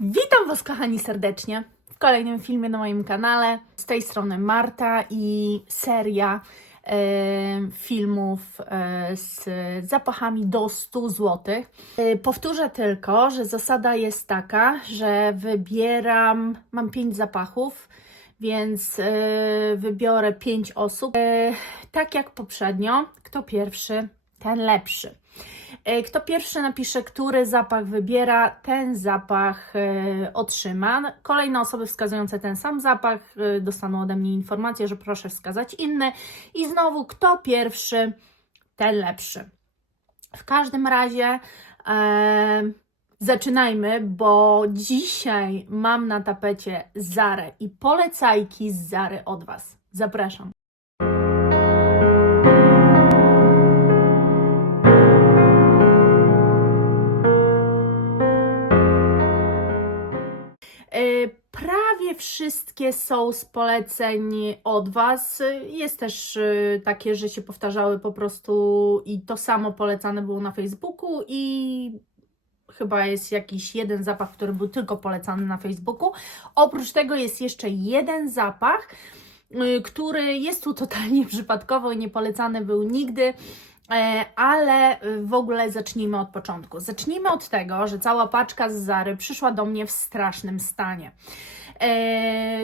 Witam Was, kochani, serdecznie w kolejnym filmie na moim kanale. Z tej strony Marta i seria filmów z zapachami do 100 zł. Powtórzę tylko, że zasada jest taka, że mam 5 zapachów, więc wybiorę 5 osób. Tak jak poprzednio, kto pierwszy, ten lepszy. Kto pierwszy napisze, który zapach wybiera, ten zapach otrzyma. Kolejne osoby wskazujące ten sam zapach dostaną ode mnie informację, że proszę wskazać inny. I znowu, kto pierwszy, ten lepszy. W każdym razie zaczynajmy, bo dzisiaj mam na tapecie Zarę i polecajki z Zary od Was. Zapraszam. Prawie wszystkie są z poleceń od Was. Jest też takie, że się powtarzały po prostu i to samo polecane było na Facebooku i chyba jest jakiś jeden zapach, który był tylko polecany na Facebooku. Oprócz tego jest jeszcze jeden zapach, który jest tu totalnie przypadkowo i nie polecany był nigdy. Ale w ogóle zacznijmy od początku. Zacznijmy od tego, że cała paczka z Zary przyszła do mnie w strasznym stanie.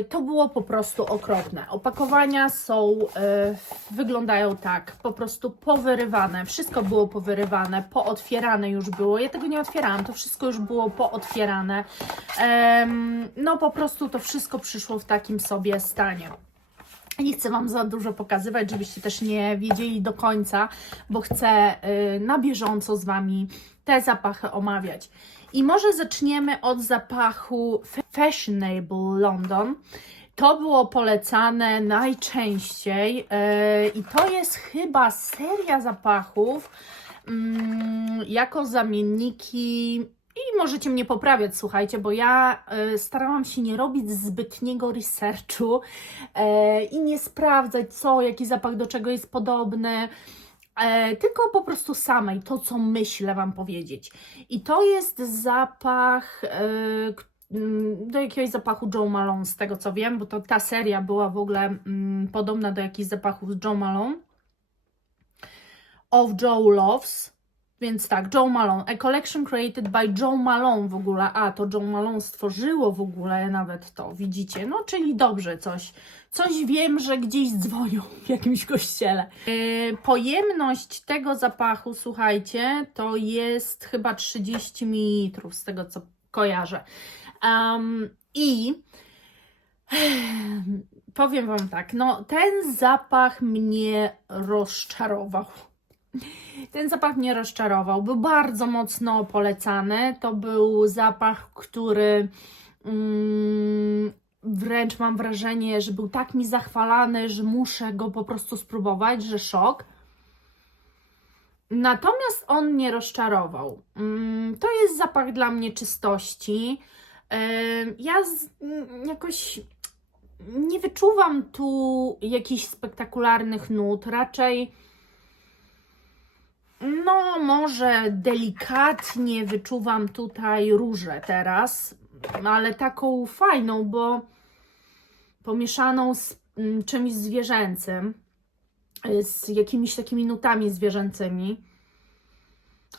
To było po prostu okropne. Opakowania wyglądają tak, po prostu powyrywane. Wszystko było powyrywane, pootwierane już było. Ja tego nie otwierałam, to wszystko już było pootwierane. No po prostu to wszystko przyszło w takim sobie stanie. Nie chcę Wam za dużo pokazywać, żebyście też nie wiedzieli do końca, bo chcę na bieżąco z Wami te zapachy omawiać. I może zaczniemy od zapachu Fashionable London. To było polecane najczęściej i to jest chyba seria zapachów jako zamienniki. I możecie mnie poprawiać, słuchajcie, bo ja starałam się nie robić zbytniego researchu i nie sprawdzać, jaki zapach do czego jest podobny, tylko po prostu samej, to co myślę Wam powiedzieć. I to jest zapach do jakiegoś zapachu Jo Malone, z tego co wiem, bo ta seria była w ogóle podobna do jakichś zapachów z Jo Malone. Of Joe Loves. Więc tak, Jo Malone, a collection created by Jo Malone w ogóle. A, to Jo Malone stworzyło w ogóle nawet to, widzicie? No, czyli dobrze coś wiem, że gdzieś dzwonią w jakimś kościele. Pojemność tego zapachu, słuchajcie, to jest chyba 30 ml, z tego co kojarzę. I powiem Wam tak, no ten zapach mnie rozczarował. Ten zapach mnie rozczarował. Był bardzo mocno polecany. To był zapach, który wręcz mam wrażenie, że był tak mi zachwalany, że muszę go po prostu spróbować, że szok. Natomiast on mnie rozczarował. To jest zapach dla mnie czystości. Ja jakoś nie wyczuwam tu jakichś spektakularnych nut. Raczej no, może delikatnie wyczuwam tutaj różę teraz, ale taką fajną, bo pomieszaną z czymś zwierzęcym, z jakimiś takimi nutami zwierzęcymi.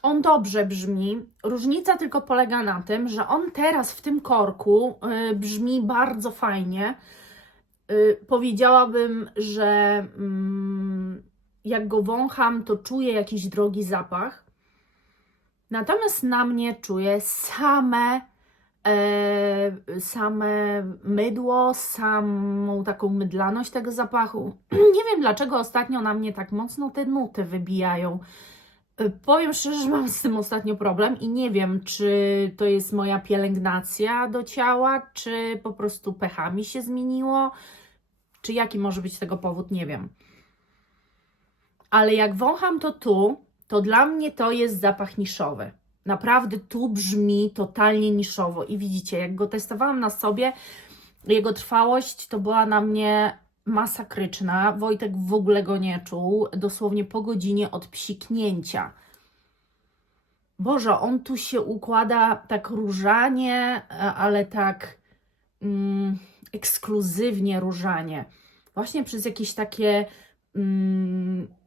On dobrze brzmi. Różnica tylko polega na tym, że on teraz w tym korku brzmi bardzo fajnie. Powiedziałabym, że jak go wącham, to czuję jakiś drogi zapach. Natomiast na mnie czuję same mydło, samą taką mydlaność tego zapachu. Nie wiem, dlaczego ostatnio na mnie tak mocno te nuty wybijają. Powiem szczerze, że mam z tym ostatnio problem i nie wiem, czy to jest moja pielęgnacja do ciała, czy po prostu pH mi się zmieniło, czy jaki może być tego powód, nie wiem. Ale jak wącham to dla mnie to jest zapach niszowy. Naprawdę tu brzmi totalnie niszowo. I widzicie, jak go testowałam na sobie, jego trwałość to była na mnie masakryczna. Wojtek w ogóle go nie czuł. Dosłownie po godzinie od psiknięcia. Boże, on tu się układa tak różanie, ale tak ekskluzywnie różanie. Właśnie przez jakieś takie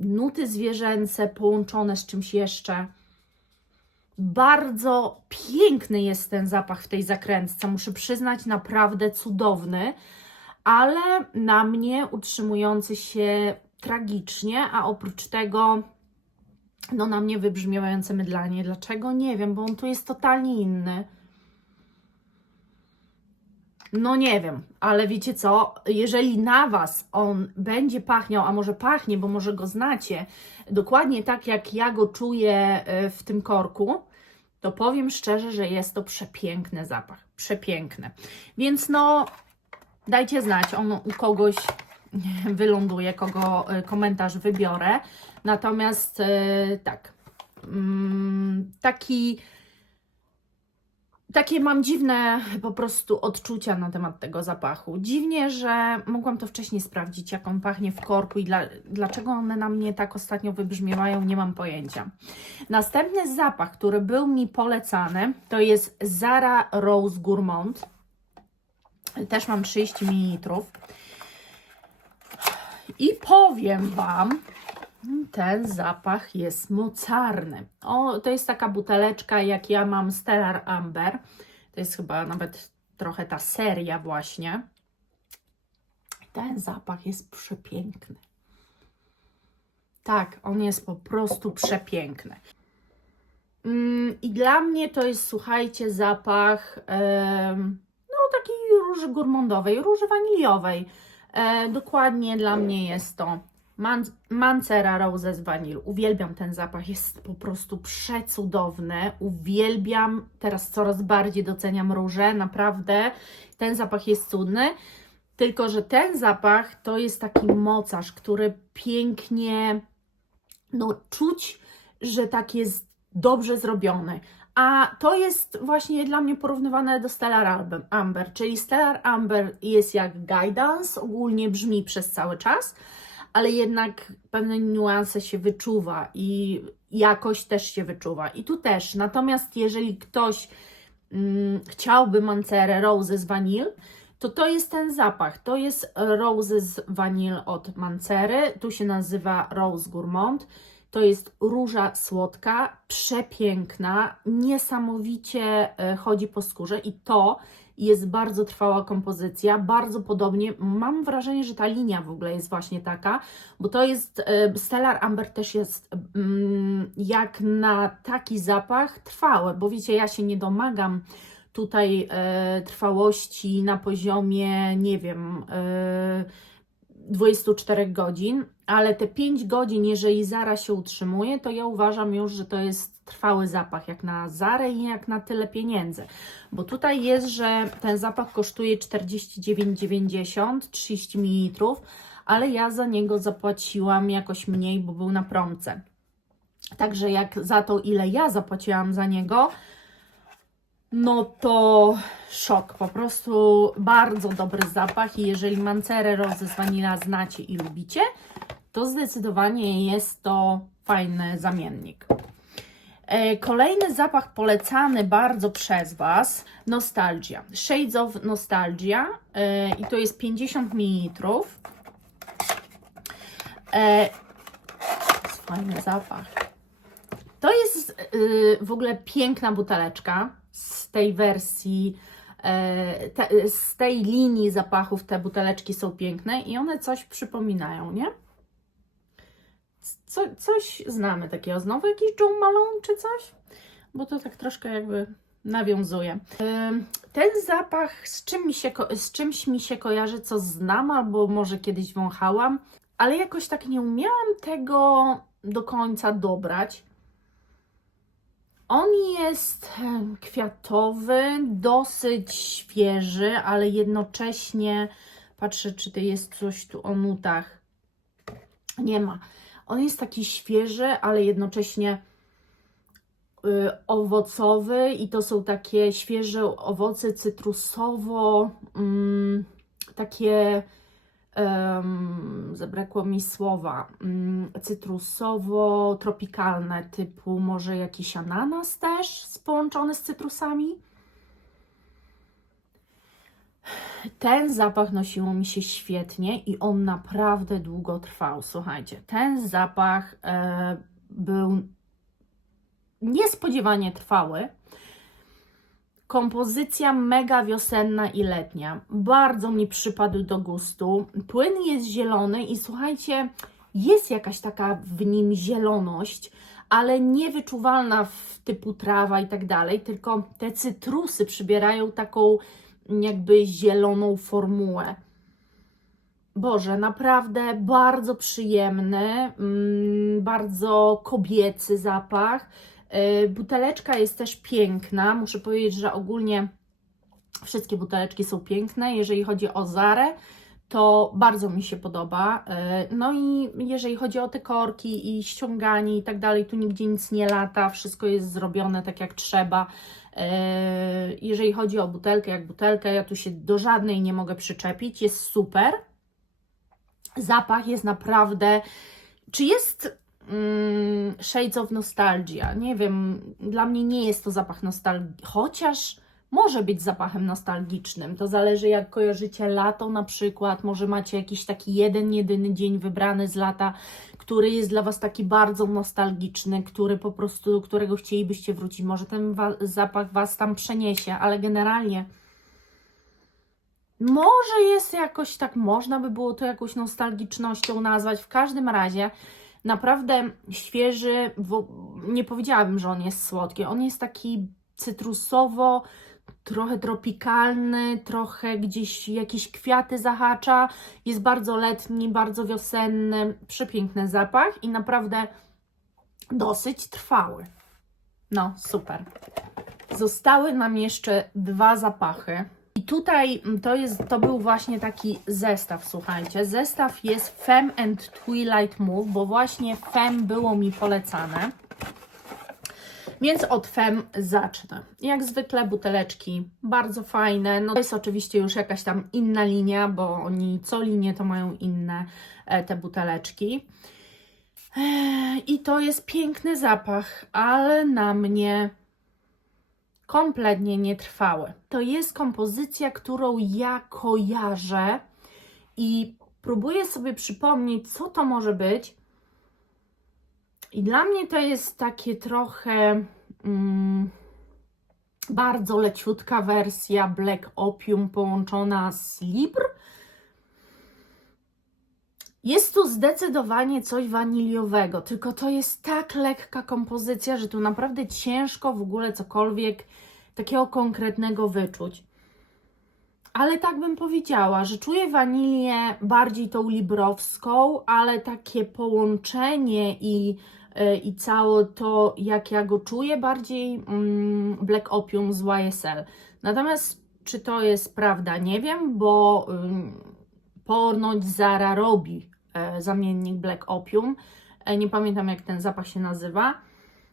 nuty zwierzęce połączone z czymś jeszcze. Bardzo piękny jest ten zapach w tej zakrętce, muszę przyznać, naprawdę cudowny, ale na mnie utrzymujący się tragicznie, a oprócz tego no na mnie wybrzmiewające mydlanie. Dlaczego? Nie wiem, bo on tu jest totalnie inny. No nie wiem, ale wiecie co, jeżeli na Was on będzie pachniał, a może pachnie, bo może go znacie, dokładnie tak jak ja go czuję w tym korku, to powiem szczerze, że jest to przepiękny zapach, przepiękny. Więc no, dajcie znać, on u kogoś wyląduje, kogo komentarz wybiorę. Natomiast tak, takie mam dziwne po prostu odczucia na temat tego zapachu. Dziwnie, że mogłam to wcześniej sprawdzić, jak on pachnie w korku i dlaczego one na mnie tak ostatnio wybrzmiewają, nie mam pojęcia. Następny zapach, który był mi polecany, to jest Zara Rose Gourmand. Też mam 30 ml. I powiem Wam, ten zapach jest mocarny. O, to jest taka buteleczka, jak ja mam Stellar Amber. To jest chyba nawet trochę ta seria właśnie. Ten zapach jest przepiękny. Tak, on jest po prostu przepiękny. I dla mnie to jest, słuchajcie, zapach no takiej róży gourmandowej, róży waniliowej. Dokładnie dla mnie jest to Mancera Roses Vanille. Uwielbiam ten zapach, jest po prostu przecudowny. Uwielbiam, teraz coraz bardziej doceniam róże, naprawdę. Ten zapach jest cudny, tylko że ten zapach to jest taki mocarz, który pięknie, no czuć, że tak jest dobrze zrobiony. A to jest właśnie dla mnie porównywane do Stellar Amber, czyli Stellar Amber jest jak Guidance, ogólnie brzmi przez cały czas, ale jednak pewne niuanse się wyczuwa i jakość też się wyczuwa. I tu też. Natomiast jeżeli ktoś chciałby Mancerę Roses Vanille, to jest ten zapach. To jest Roses Vanille od Mancery. Tu się nazywa Rose Gourmand. To jest róża słodka, przepiękna, niesamowicie chodzi po skórze i to jest bardzo trwała kompozycja, bardzo podobnie, mam wrażenie, że ta linia w ogóle jest właśnie taka, bo to jest, Stellar Amber też jest jak na taki zapach trwałe, bo wiecie, ja się nie domagam tutaj trwałości na poziomie, nie wiem, 24 godzin, ale te 5 godzin, jeżeli Zara się utrzymuje, to ja uważam już, że to jest trwały zapach, jak na Zarę i jak na tyle pieniędzy. Bo tutaj jest, że ten zapach kosztuje 49,90, 30 ml, ale ja za niego zapłaciłam jakoś mniej, bo był na promce. Także jak za to, ile ja zapłaciłam za niego, no to szok, po prostu bardzo dobry zapach i jeżeli Mancerę Roses Vanilla znacie i lubicie, to zdecydowanie jest to fajny zamiennik. Kolejny zapach polecany bardzo przez Was, Nostalgia, Shades of Nostalgia i to jest 50 ml. Jest fajny zapach. To jest w ogóle piękna buteleczka. Z tej wersji, z tej linii zapachów te buteleczki są piękne i one coś przypominają, nie? Coś znamy takiego, znowu jakiś Joe Malone czy coś? Bo to tak troszkę jakby nawiązuje. Ten zapach z czymś mi się kojarzy, co znam, albo może kiedyś wąchałam, ale jakoś tak nie umiałam tego do końca dobrać. On jest kwiatowy, dosyć świeży, ale jednocześnie patrzę, czy to jest coś tu o nutach. Nie ma. On jest taki świeży, ale jednocześnie owocowy i to są takie świeże owoce cytrusowo, takie zabrakło mi słowa, cytrusowo-tropikalne, typu może jakiś ananas też połączony z cytrusami. Ten zapach nosiło mi się świetnie i on naprawdę długo trwał. Słuchajcie, ten zapach był niespodziewanie trwały. Kompozycja mega wiosenna i letnia. Bardzo mi przypadł do gustu. Płyn jest zielony i słuchajcie, jest jakaś taka w nim zieloność, ale niewyczuwalna w typu trawa i tak dalej, tylko te cytrusy przybierają taką jakby zieloną formułę. Boże, naprawdę bardzo przyjemny, bardzo kobiecy zapach. Buteleczka jest też piękna. Muszę powiedzieć, że ogólnie wszystkie buteleczki są piękne. Jeżeli chodzi o Zarę, to bardzo mi się podoba. No i jeżeli chodzi o te korki i ściąganie i tak dalej, tu nigdzie nic nie lata, wszystko jest zrobione tak jak trzeba. Jeżeli chodzi o butelkę, jak butelkę, ja tu się do żadnej nie mogę przyczepić, jest super. Zapach jest naprawdę, czy jest Shades of Nostalgia? Nie wiem, dla mnie nie jest to zapach nostalgii, chociaż może być zapachem nostalgicznym. To zależy, jak kojarzycie lato na przykład, może macie jakiś taki jedyny dzień wybrany z lata, który jest dla Was taki bardzo nostalgiczny, który po prostu, do którego chcielibyście wrócić. Może ten zapach Was tam przeniesie, ale generalnie może jest jakoś tak, można by było to jakąś nostalgicznością nazwać. W każdym razie naprawdę świeży, nie powiedziałabym, że on jest słodki. On jest taki cytrusowo, trochę tropikalny, trochę gdzieś jakieś kwiaty zahacza. Jest bardzo letni, bardzo wiosenny, przepiękny zapach i naprawdę dosyć trwały. No, super. Zostały nam jeszcze dwa zapachy. I tutaj to był właśnie taki zestaw, słuchajcie. Zestaw jest Femme and Twilight Move, bo właśnie Femme było mi polecane. Więc od Femme zacznę. Jak zwykle buteleczki bardzo fajne. No to jest oczywiście już jakaś tam inna linia, bo oni co linię to mają inne te buteleczki. I to jest piękny zapach, ale na mnie kompletnie nietrwały. To jest kompozycja, którą ja kojarzę i próbuję sobie przypomnieć, co to może być. I dla mnie to jest takie trochę bardzo leciutka wersja Black Opium połączona z Libre. Jest tu zdecydowanie coś waniliowego, tylko to jest tak lekka kompozycja, że tu naprawdę ciężko w ogóle cokolwiek takiego konkretnego wyczuć. Ale tak bym powiedziała, że czuję wanilię bardziej tą librowską, ale takie połączenie i całe to, jak ja go czuję, bardziej Black Opium z YSL. Natomiast czy to jest prawda, nie wiem, bo ponoć Zara robi zamiennik Black Opium. Nie pamiętam, jak ten zapach się nazywa.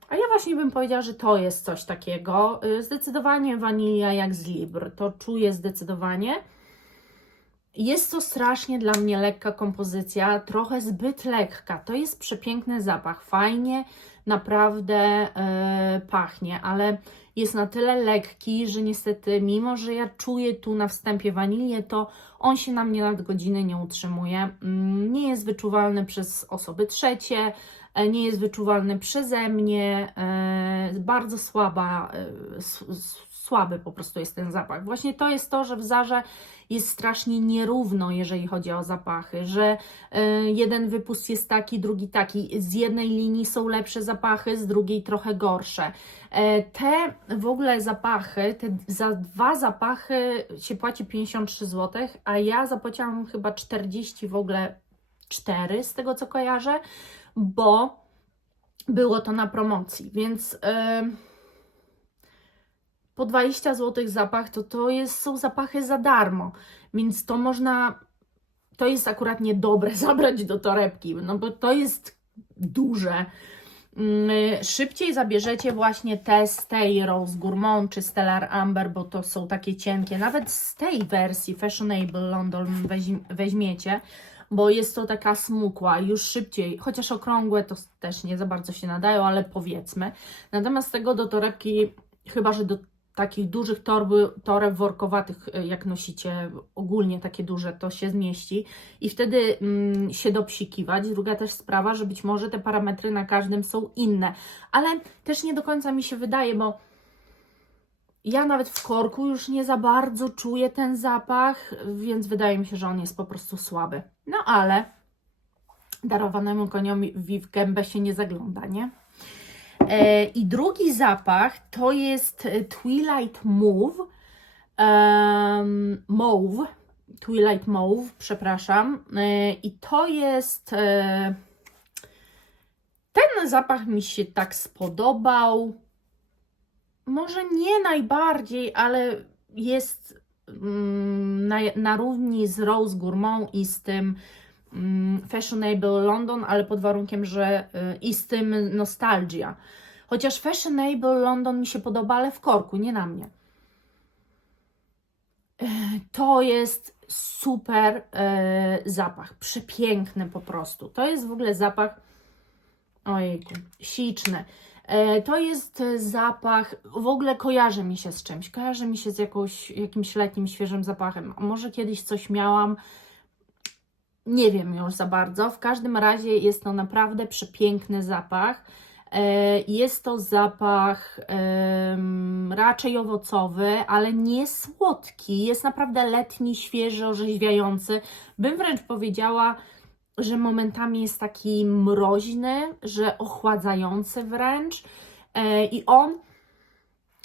A ja właśnie bym powiedziała, że to jest coś takiego. Zdecydowanie wanilia jak z Libre. To czuję zdecydowanie. Jest to strasznie dla mnie lekka kompozycja, trochę zbyt lekka. To jest przepiękny zapach, fajnie naprawdę pachnie, ale jest na tyle lekki, że niestety, mimo że ja czuję tu na wstępie wanilię, to on się na mnie nadgodziny nie utrzymuje. Nie jest wyczuwalny przez osoby trzecie, nie jest wyczuwalny przeze mnie, bardzo słaby po prostu jest ten zapach. Właśnie to jest to, że w Zarze jest strasznie nierówno, jeżeli chodzi o zapachy, że jeden wypust jest taki, drugi taki. Z jednej linii są lepsze zapachy, z drugiej trochę gorsze. Te w ogóle zapachy, za dwa zapachy się płaci 53 zł, a ja zapłaciłam chyba 40 w ogóle 4 z tego co kojarzę, bo było to na promocji, więc po 20 zł zapach są zapachy za darmo, więc to można, to jest akurat niedobre zabrać do torebki, no bo to jest duże. Szybciej zabierzecie właśnie te z tej Rose Gourmand czy Stellar Amber, bo to są takie cienkie. Nawet z tej wersji Fashionable London weźmiecie, bo jest to taka smukła, już szybciej, chociaż okrągłe to też nie za bardzo się nadają, ale powiedzmy. Natomiast tego do torebki, chyba że do takich dużych toreb workowatych, jak nosicie ogólnie takie duże, to się zmieści i wtedy się dopsikiwać. Druga też sprawa, że być może te parametry na każdym są inne, ale też nie do końca mi się wydaje, bo ja nawet w korku już nie za bardzo czuję ten zapach, więc wydaje mi się, że on jest po prostu słaby. No ale darowanemu koniowi w gębę się nie zagląda, nie? I drugi zapach to jest Twilight Mauve, przepraszam. I to jest... Ten zapach mi się tak spodobał. Może nie najbardziej, ale jest na równi z Rose Gourmand i z tym Fashionable London, ale pod warunkiem, że i z tym Nostalgia. Chociaż Fashionable London mi się podoba, ale w korku, nie na mnie. To jest super zapach, przepiękny po prostu. To jest w ogóle zapach, ojejku, śliczny. To jest zapach, w ogóle kojarzy mi się z czymś, kojarzy mi się z jakimś letnim, świeżym zapachem. A może kiedyś coś miałam, nie wiem już za bardzo. W każdym razie jest to naprawdę przepiękny zapach. Jest to zapach raczej owocowy, ale nie słodki. Jest naprawdę letni, świeży, orzeźwiający. Bym wręcz powiedziała, że momentami jest taki mroźny, że ochładzający wręcz. I on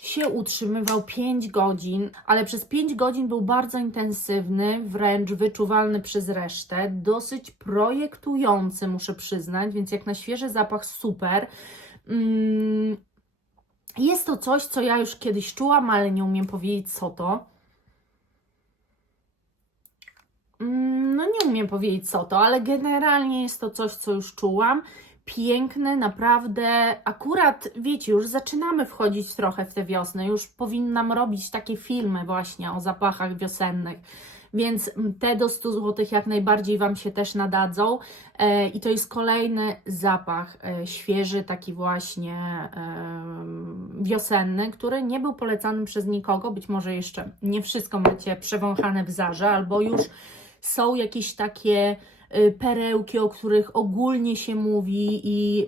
się utrzymywał 5 godzin, ale przez 5 godzin był bardzo intensywny, wręcz wyczuwalny przez resztę, dosyć projektujący, muszę przyznać, więc jak na świeży zapach super. Jest to coś, co ja już kiedyś czułam, ale nie umiem powiedzieć, co to. No nie umiem powiedzieć, co to, ale generalnie jest to coś, co już czułam. Piękny, naprawdę, akurat wiecie, już zaczynamy wchodzić trochę w tę wiosnę, już powinnam robić takie filmy właśnie o zapachach wiosennych, więc te do 100 zł jak najbardziej Wam się też nadadzą. I to jest kolejny zapach świeży, taki właśnie wiosenny, który nie był polecany przez nikogo, być może jeszcze nie wszystko macie przewąchane w Zarze, albo już są jakieś takie perełki, o których ogólnie się mówi i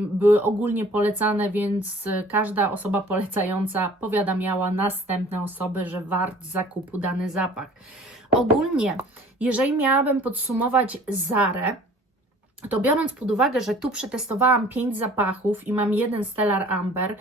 były ogólnie polecane, więc każda osoba polecająca powiadamiała następne osoby, że wart zakupu dany zapach. Ogólnie, jeżeli miałabym podsumować Zarę, to biorąc pod uwagę, że tu przetestowałam 5 zapachów i mam jeden Stellar Amber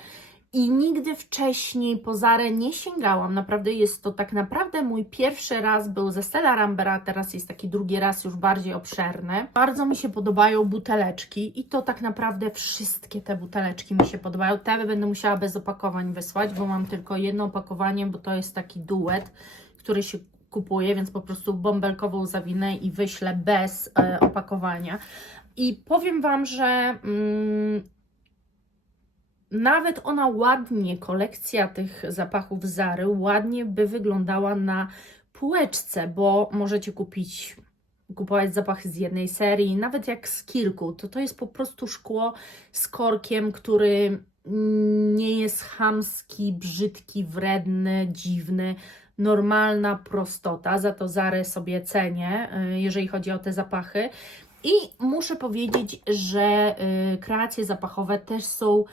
i nigdy wcześniej po Zarę nie sięgałam, naprawdę jest to tak naprawdę mój pierwszy raz był ze Stellar Amber, a teraz jest taki drugi raz już bardziej obszerny. Bardzo mi się podobają buteleczki i to tak naprawdę wszystkie te buteleczki mi się podobają. Te będę musiała bez opakowań wysłać, bo mam tylko jedno opakowanie, bo to jest taki duet, który się kupuje, więc po prostu bąbelkową zawinę i wyślę bez opakowania. I powiem Wam, że nawet ona ładnie, kolekcja tych zapachów Zary ładnie by wyglądała na półeczce, bo możecie kupować zapachy z jednej serii, nawet jak z kilku, to jest po prostu szkło z korkiem, który nie jest chamski, brzydki, wredny, dziwny, normalna prostota. Za to Zarę sobie cenię, jeżeli chodzi o te zapachy. I muszę powiedzieć, że kreacje zapachowe też są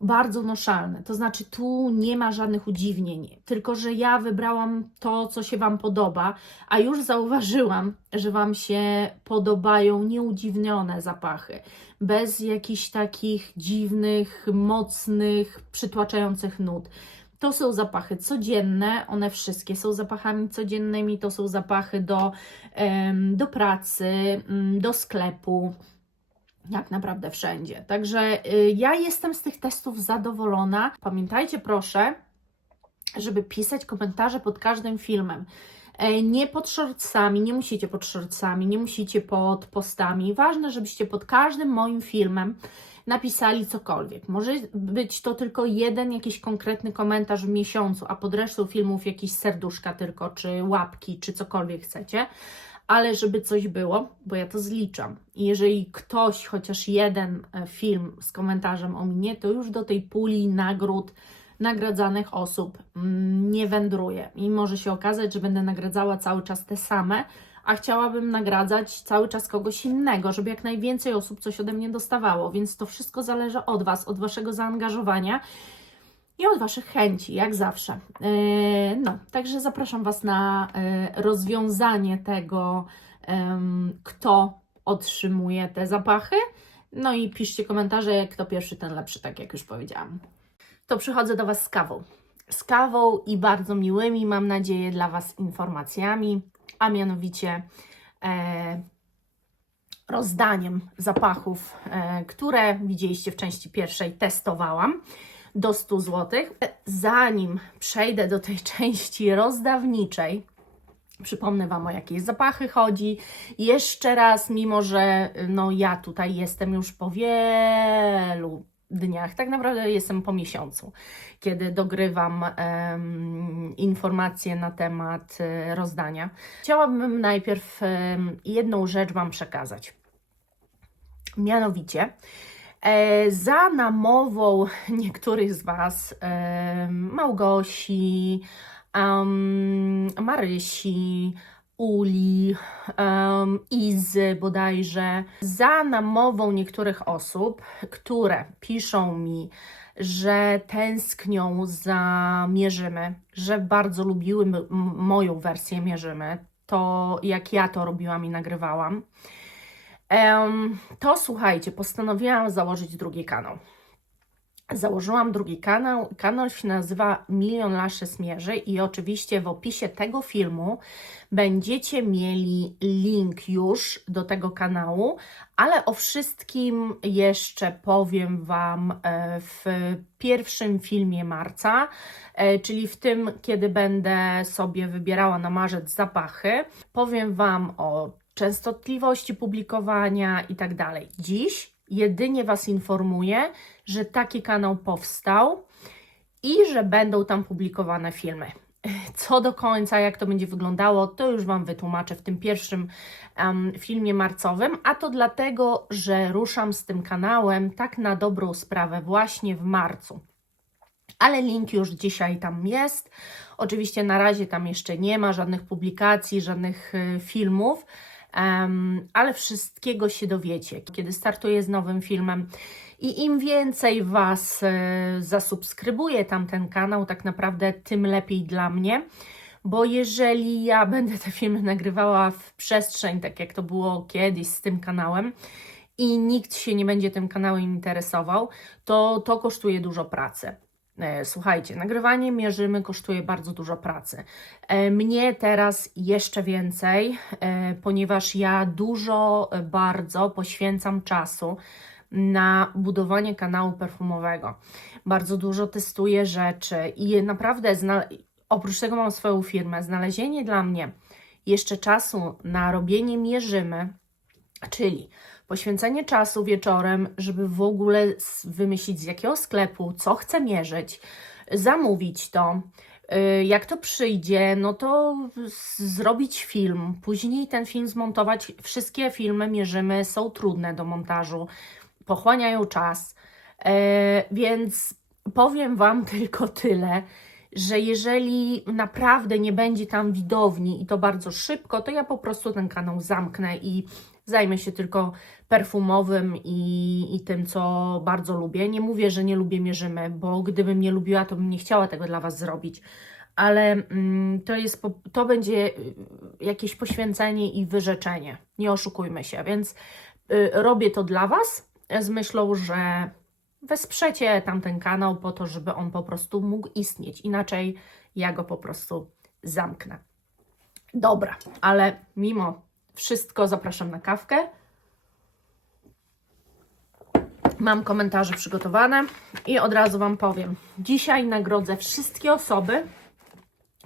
bardzo noszalne, to znaczy tu nie ma żadnych udziwnień, tylko że ja wybrałam to, co się Wam podoba, a już zauważyłam, że Wam się podobają nieudziwnione zapachy, bez jakichś takich dziwnych, mocnych, przytłaczających nut. To są zapachy codzienne, one wszystkie są zapachami codziennymi, to są zapachy do pracy, do sklepu, jak naprawdę wszędzie. Także ja jestem z tych testów zadowolona. Pamiętajcie proszę, żeby pisać komentarze pod każdym filmem. Nie pod shortsami, nie musicie pod shortsami, nie musicie pod postami. Ważne, żebyście pod każdym moim filmem napisali cokolwiek. Może być to tylko jeden jakiś konkretny komentarz w miesiącu, a pod resztą filmów jakieś serduszka tylko, czy łapki, czy cokolwiek chcecie, ale żeby coś było, bo ja to zliczam. I jeżeli ktoś, chociaż jeden film z komentarzem ominie, to już do tej puli nagród nagradzanych osób nie wędruje. I może się okazać, że będę nagradzała cały czas te same, a chciałabym nagradzać cały czas kogoś innego, żeby jak najwięcej osób coś ode mnie dostawało. Więc to wszystko zależy od Was, od Waszego zaangażowania i od Waszych chęci, jak zawsze. No, także zapraszam Was na rozwiązanie tego, kto otrzymuje te zapachy. No i piszcie komentarze, kto pierwszy, ten lepszy, tak jak już powiedziałam. To przychodzę do Was z kawą. Z kawą i bardzo miłymi, mam nadzieję, dla Was informacjami, a mianowicie rozdaniem zapachów, które widzieliście w części pierwszej, testowałam do 100 zł. Zanim przejdę do tej części rozdawniczej, przypomnę Wam, o jakie zapachy chodzi. Jeszcze raz, mimo że no, ja tutaj jestem już po wielu dniach, tak naprawdę jestem po miesiącu, kiedy dogrywam informacje na temat rozdania. Chciałabym najpierw jedną rzecz Wam przekazać. Mianowicie, za namową niektórych z Was, Małgosi, Marysi, Uli, Izy bodajże, za namową niektórych osób, które piszą mi, że tęsknią za Mierzymy, że bardzo lubiły moją wersję Mierzymy, to jak ja to robiłam i nagrywałam, to słuchajcie, postanowiłam założyć drugi kanał. Założyłam drugi kanał. Kanał się nazywa Milion Lashes Mierzy i oczywiście w opisie tego filmu będziecie mieli link już do tego kanału, ale o wszystkim jeszcze powiem Wam w pierwszym filmie marca, czyli w tym, kiedy będę sobie wybierała na marzec zapachy. Powiem Wam o częstotliwości publikowania i tak dalej. Dziś jedynie Was informuję, że taki kanał powstał i że będą tam publikowane filmy. Co do końca, jak to będzie wyglądało, to już Wam wytłumaczę w tym pierwszym filmie marcowym, a to dlatego, że ruszam z tym kanałem tak na dobrą sprawę właśnie w marcu. Ale link już dzisiaj tam jest. Oczywiście na razie tam jeszcze nie ma żadnych publikacji, żadnych filmów, ale wszystkiego się dowiecie, kiedy startuję z nowym filmem. I im więcej Was zasubskrybuje tam ten kanał, tak naprawdę tym lepiej dla mnie, bo jeżeli ja będę te filmy nagrywała w przestrzeń, tak jak to było kiedyś z tym kanałem, i nikt się nie będzie tym kanałem interesował, to kosztuje dużo pracy. Słuchajcie, nagrywanie Mierzymy kosztuje bardzo dużo pracy. Mnie teraz jeszcze więcej, ponieważ ja bardzo poświęcam czasu na budowanie kanału perfumowego. Bardzo dużo testuję rzeczy i naprawdę oprócz tego mam swoją firmę. Znalezienie dla mnie jeszcze czasu na robienie Mierzymy, czyli poświęcenie czasu wieczorem, żeby w ogóle wymyślić, z jakiego sklepu, co chcę mierzyć, zamówić to. Jak to przyjdzie, no to zrobić film, później ten film zmontować. Wszystkie filmy Mierzymy są trudne do montażu, pochłaniają czas, więc powiem Wam tylko tyle, że jeżeli naprawdę nie będzie tam widowni i to bardzo szybko, to ja po prostu ten kanał zamknę i zajmę się tylko perfumowym i tym, co bardzo lubię. Nie mówię, że nie lubię Mierzymy, bo gdybym nie lubiła, to bym nie chciała tego dla Was zrobić. Ale to będzie jakieś poświęcenie i wyrzeczenie. Nie oszukujmy się. Więc robię to dla Was z myślą, że wesprzecie tamten kanał po to, żeby on po prostu mógł istnieć. Inaczej ja go po prostu zamknę. Dobra, ale mimo wszystko zapraszam na kawkę. Mam komentarze przygotowane i od razu Wam powiem. Dzisiaj nagrodzę wszystkie osoby,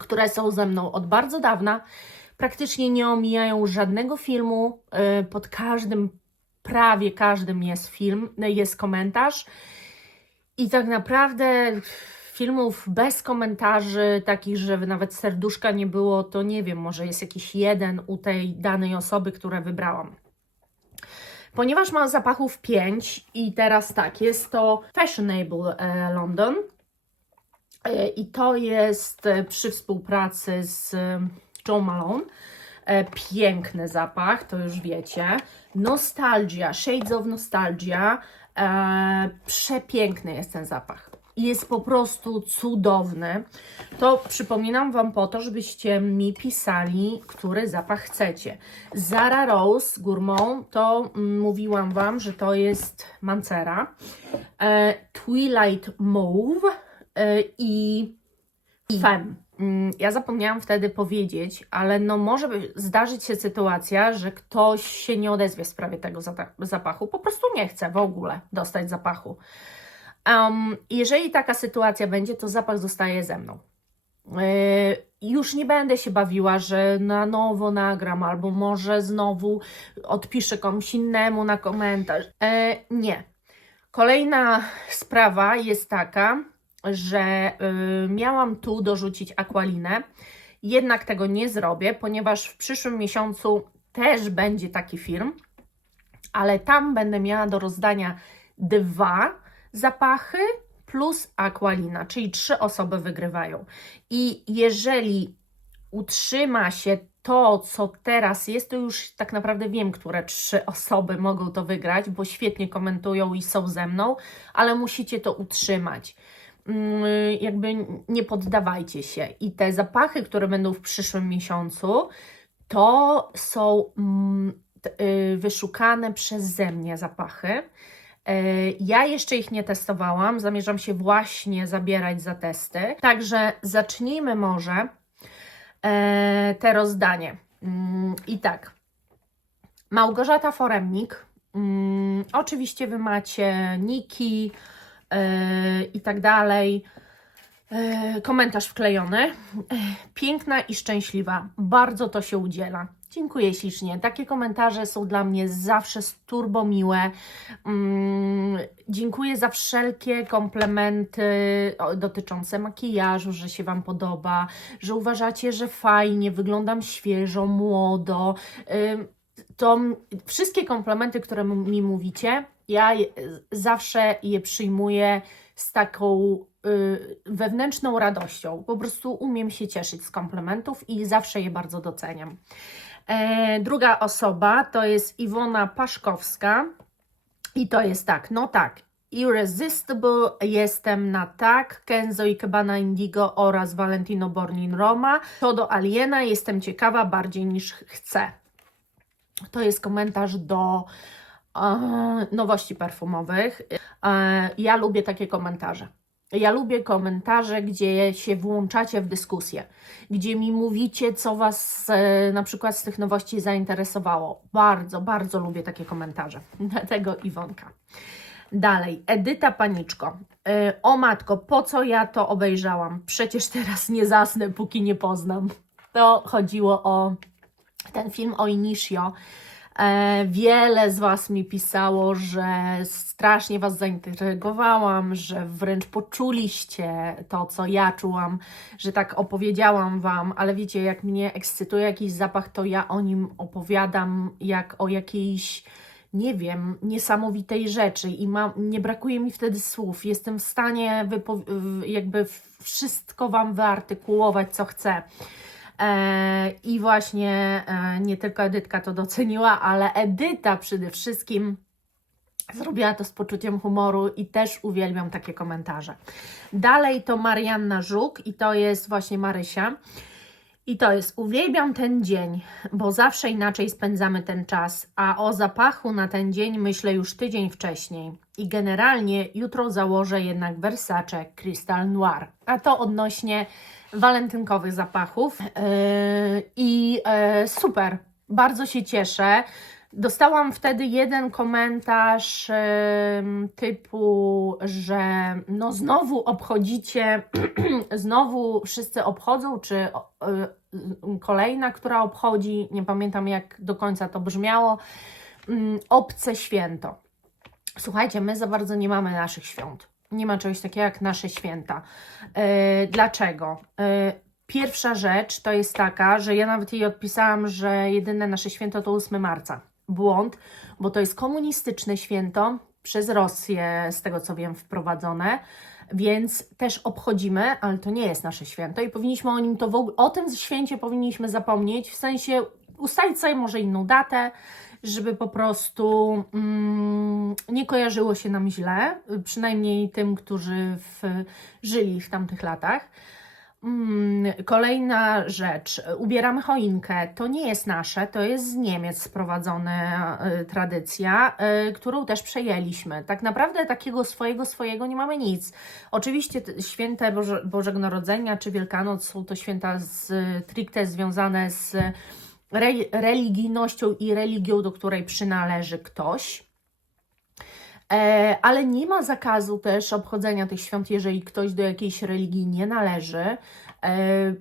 które są ze mną od bardzo dawna. Praktycznie nie omijają żadnego filmu. Pod każdym, prawie każdym jest film, jest komentarz. I tak naprawdę filmów bez komentarzy, takich, że nawet serduszka nie było, to nie wiem, może jest jakiś jeden u tej danej osoby, które wybrałam. Ponieważ mam zapachów 5 i teraz tak, jest to Fashionable London i to jest przy współpracy z Jo Malone. Piękny zapach, to już wiecie. Nostalgia, Shades of Nostalgia. Przepiękny jest ten zapach. Jest po prostu cudowny. To przypominam Wam po to, żebyście mi pisali, który zapach chcecie. Zara Rose Gourmand, to mówiłam Wam, że to jest Mancera. Twilight Mauve i Femme. Ja zapomniałam wtedy powiedzieć, ale no może zdarzyć się sytuacja, że ktoś się nie odezwie w sprawie tego zapachu, po prostu nie chce w ogóle dostać zapachu. Jeżeli taka sytuacja będzie, to zapach zostaje ze mną. Już nie będę się bawiła, że na nowo nagram, albo może znowu odpiszę komuś innemu na komentarz. Nie. Kolejna sprawa jest taka, że miałam tu dorzucić Aqualinę, jednak tego nie zrobię, ponieważ w przyszłym miesiącu też będzie taki film, ale tam będę miała do rozdania 2 zapachy plus Aqualina, czyli 3 osoby wygrywają. I jeżeli utrzyma się to, co teraz jest, to już tak naprawdę wiem, które 3 osoby mogą to wygrać, bo świetnie komentują i są ze mną, ale musicie to utrzymać. Jakby nie poddawajcie się. I te zapachy, które będą w przyszłym miesiącu, to są wyszukane przeze mnie zapachy. Ja jeszcze ich nie testowałam, zamierzam się właśnie zabierać za testy. Także zacznijmy może te rozdanie. I tak, Małgorzata Foremnik. Oczywiście Wy macie niki i tak dalej. Komentarz wklejony. Piękna i szczęśliwa. Bardzo to się udziela. Dziękuję ślicznie. Takie komentarze są dla mnie zawsze turbo miłe. Dziękuję za wszelkie komplementy dotyczące makijażu, że się Wam podoba, że uważacie, że fajnie, wyglądam świeżo, młodo. To wszystkie komplementy, które mi mówicie, ja zawsze je przyjmuję z taką wewnętrzną radością. Po prostu umiem się cieszyć z komplementów i zawsze je bardzo doceniam. Druga osoba to jest Iwona Paszkowska i to jest tak, no tak, Irresistible, jestem na tak, Kenzo i Kebana Indigo oraz Valentino Born in Roma. Co do Aliena, jestem ciekawa bardziej niż chcę. To jest komentarz do nowości perfumowych. Ja lubię takie komentarze. Ja lubię komentarze, gdzie się włączacie w dyskusję, gdzie mi mówicie, co Was na przykład z tych nowości zainteresowało. Bardzo, bardzo lubię takie komentarze. Dlatego Iwonka. Dalej, Edyta Paniczko. O matko, po co ja to obejrzałam? Przecież teraz nie zasnę, póki nie poznam. To chodziło o ten film o Initio. Wiele z Was mi pisało, że strasznie Was zaintrygowałam, że wręcz poczuliście to, co ja czułam, że tak opowiedziałam Wam, ale wiecie, jak mnie ekscytuje jakiś zapach, to ja o nim opowiadam jak o jakiejś, nie wiem, niesamowitej rzeczy i nie brakuje mi wtedy słów. Jestem w stanie jakby wszystko Wam wyartykułować, co chcę. I właśnie nie tylko Edytka to doceniła, ale Edyta przede wszystkim zrobiła to z poczuciem humoru i też uwielbiam takie komentarze. Dalej to Marianna Żuk i to jest właśnie Marysia. I to jest: uwielbiam ten dzień, bo zawsze inaczej spędzamy ten czas, a o zapachu na ten dzień myślę już tydzień wcześniej. I generalnie jutro założę jednak Versace Crystal Noir. A to odnośnie walentynkowych zapachów. Super, bardzo się cieszę. Dostałam wtedy jeden komentarz typu, że no znowu obchodzicie, znowu wszyscy obchodzą, czy kolejna, która obchodzi, nie pamiętam jak do końca to brzmiało, obce święto. Słuchajcie, my za bardzo nie mamy naszych świąt. Nie ma czegoś takiego jak nasze święta. Dlaczego? Pierwsza rzecz to jest taka, że ja nawet jej odpisałam, że jedyne nasze święto to 8 marca. Błąd, bo to jest komunistyczne święto, przez Rosję, z tego co wiem, wprowadzone, więc też obchodzimy, ale to nie jest nasze święto i powinniśmy o nim to w ogóle, o tym święcie powinniśmy zapomnieć, w sensie ustalić sobie może inną datę, żeby po prostu nie kojarzyło się nam źle, przynajmniej tym, którzy żyli w tamtych latach. Kolejna rzecz, ubieramy choinkę, to nie jest nasze, to jest z Niemiec sprowadzona tradycja, którą też przejęliśmy. Tak naprawdę takiego swojego nie mamy nic. Oczywiście święte Bożego Narodzenia czy Wielkanoc są to święta stricte związane z religijnością i religią, do której przynależy ktoś. Ale nie ma zakazu też obchodzenia tych świąt, jeżeli ktoś do jakiejś religii nie należy,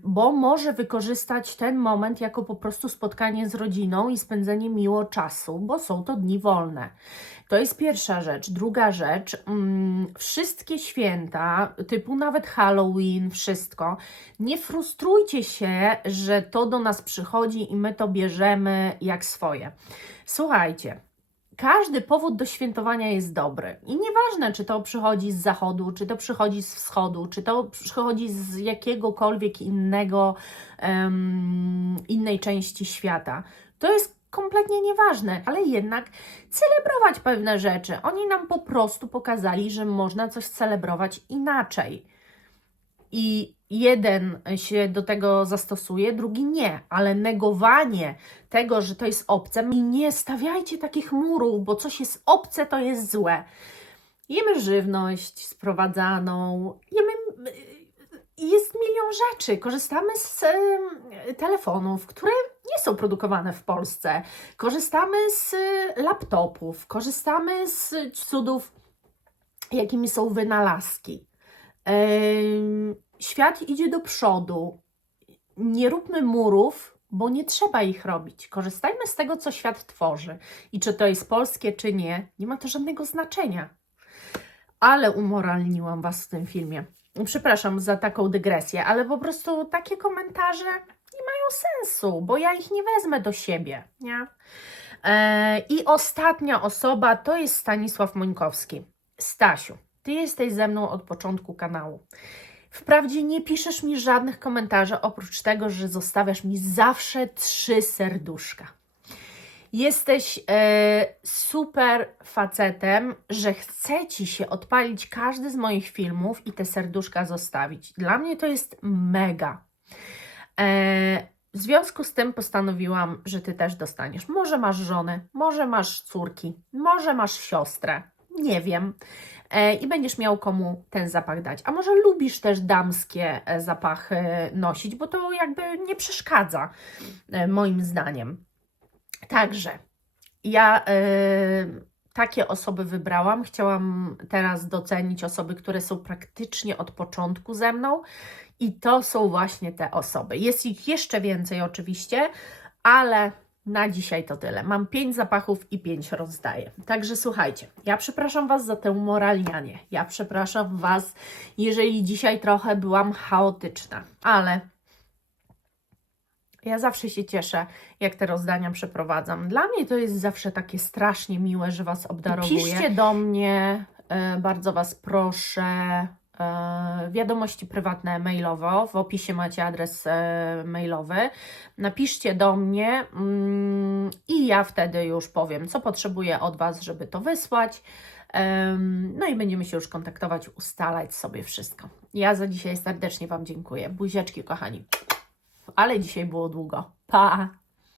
bo może wykorzystać ten moment jako po prostu spotkanie z rodziną i spędzenie miło czasu, bo są to dni wolne. To jest pierwsza rzecz. Druga rzecz, wszystkie święta, typu nawet Halloween, wszystko, nie frustrujcie się, że to do nas przychodzi i my to bierzemy jak swoje. Słuchajcie, każdy powód do świętowania jest dobry i nieważne, czy to przychodzi z zachodu, czy to przychodzi z wschodu, czy to przychodzi z jakiegokolwiek innej części świata. To jest kompletnie nieważne, ale jednak celebrować pewne rzeczy. Oni nam po prostu pokazali, że można coś celebrować inaczej. I jeden się do tego zastosuje, drugi nie, ale negowanie tego, że to jest obce, i nie stawiajcie takich murów, bo coś jest obce, to jest złe. Jemy żywność sprowadzaną, jest milion rzeczy, korzystamy z telefonów, które nie są produkowane w Polsce, korzystamy z laptopów, korzystamy z cudów, jakimi są wynalazki. Świat idzie do przodu. Nie róbmy murów, bo nie trzeba ich robić. Korzystajmy z tego, co świat tworzy. I czy to jest polskie, czy nie, nie ma to żadnego znaczenia. Ale umoralniłam Was w tym filmie. Przepraszam za taką dygresję, ale po prostu takie komentarze nie mają sensu, bo ja ich nie wezmę do siebie. Nie? I ostatnia osoba to jest Stanisław Mońkowski. Stasiu, Ty jesteś ze mną od początku kanału. Wprawdzie nie piszesz mi żadnych komentarzy, oprócz tego, że zostawiasz mi zawsze 3 serduszka. Jesteś super facetem, że chce Ci się odpalić każdy z moich filmów i te serduszka zostawić. Dla mnie to jest mega. W związku z tym postanowiłam, że Ty też dostaniesz. Może masz żonę, może masz córki, może masz siostrę, nie wiem. I będziesz miał komu ten zapach dać. A może lubisz też damskie zapachy nosić, bo to jakby nie przeszkadza, moim zdaniem. Także ja takie osoby wybrałam. Chciałam teraz docenić osoby, które są praktycznie od początku ze mną i to są właśnie te osoby. Jest ich jeszcze więcej oczywiście, ale na dzisiaj to tyle. Mam 5 zapachów i 5 rozdaję. Także słuchajcie, ja przepraszam Was za to umoralnianie. Ja przepraszam Was, jeżeli dzisiaj trochę byłam chaotyczna, ale ja zawsze się cieszę, jak te rozdania przeprowadzam. Dla mnie to jest zawsze takie strasznie miłe, że Was obdarowuję. Piszcie do mnie, bardzo Was proszę, wiadomości prywatne mailowo. W opisie macie adres mailowy. Napiszcie do mnie i ja wtedy już powiem, co potrzebuję od Was, żeby to wysłać. No i będziemy się już kontaktować, ustalać sobie wszystko. Ja za dzisiaj serdecznie Wam dziękuję. Buziaczki, kochani. Ale dzisiaj było długo. Pa!